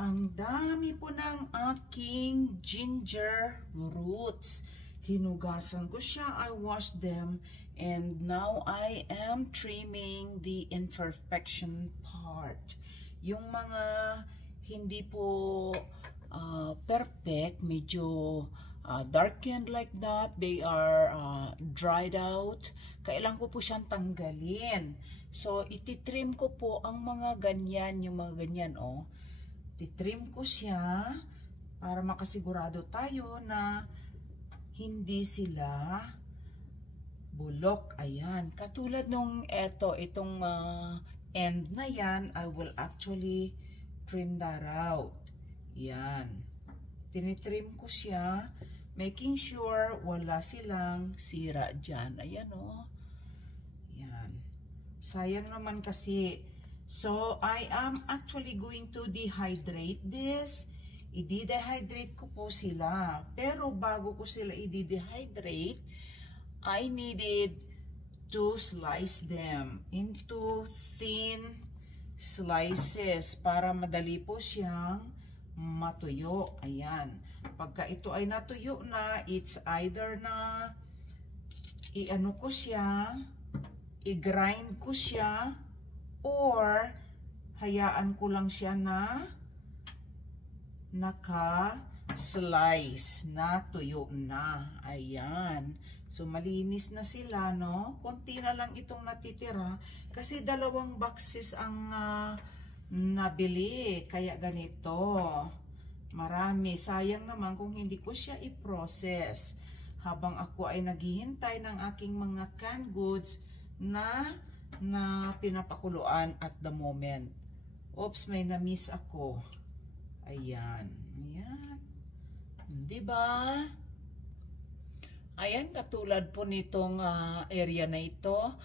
Ang dami po ng aking ginger roots. Hinugasan ko siya, I washed them, and now I am trimming the imperfection part. Yung mga hindi po perfect, medyo darkened like that, they are dried out. Kailangan ko po siyang tanggalin. So, ititrim ko po ang mga ganyan, yung mga ganyan, oh. Titrim ko siya para makasigurado tayo na hindi sila bulok. Ayan. Katulad nung itong end na yan, I will actually trim that out. Yan. Tinitrim ko siya, making sure wala silang sira dyan. Ayan, oh. Yan. Sayang naman kasi. So, I am actually going to dehydrate this. I-dehydrate ko po sila. Pero bago ko sila i-dehydrate, I needed to slice them into thin slices para madali po siyang matuyo. Ayan. Pagka ito ay natuyo na, it's either na i-ano ko siya, i-grind ko siya, or hayaan ko lang siya na naka-slice na tuyo na. Ayan. So, malinis na sila, no? Konti na lang itong natitira kasi 2 boxes ang nabili. Kaya ganito. Marami. Sayang naman kung hindi ko siya i-process. Habang ako ay naghihintay ng aking mga canned goods na pinapakuluan at the moment. Oops, may na-miss ako. Ayan. Ayan. Diba? Ayan, katulad po nitong area na ito.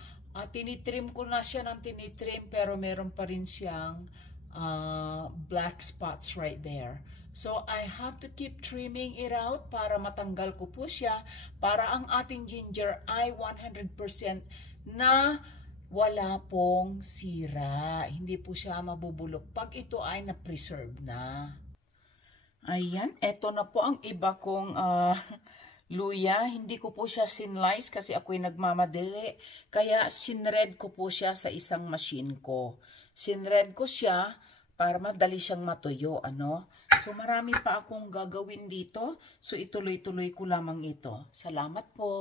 Tinitrim ko na siya ng tinitrim pero meron pa rin siyang black spots right there. So, I have to keep trimming it out para matanggal ko po siya para ang ating ginger ay 100% na wala pong sira. Hindi po siya mabubulok pag ito ay na-preserve na. Ayan, eto na po ang iba kong luya. Hindi ko po siya sinlice kasi ako'y nagmamadali. Kaya sinred ko po siya sa isang machine ko. Sinred ko siya para madali siyang matuyo. Ano? So marami pa akong gagawin dito. So ituloy-tuloy ko lamang ito. Salamat po.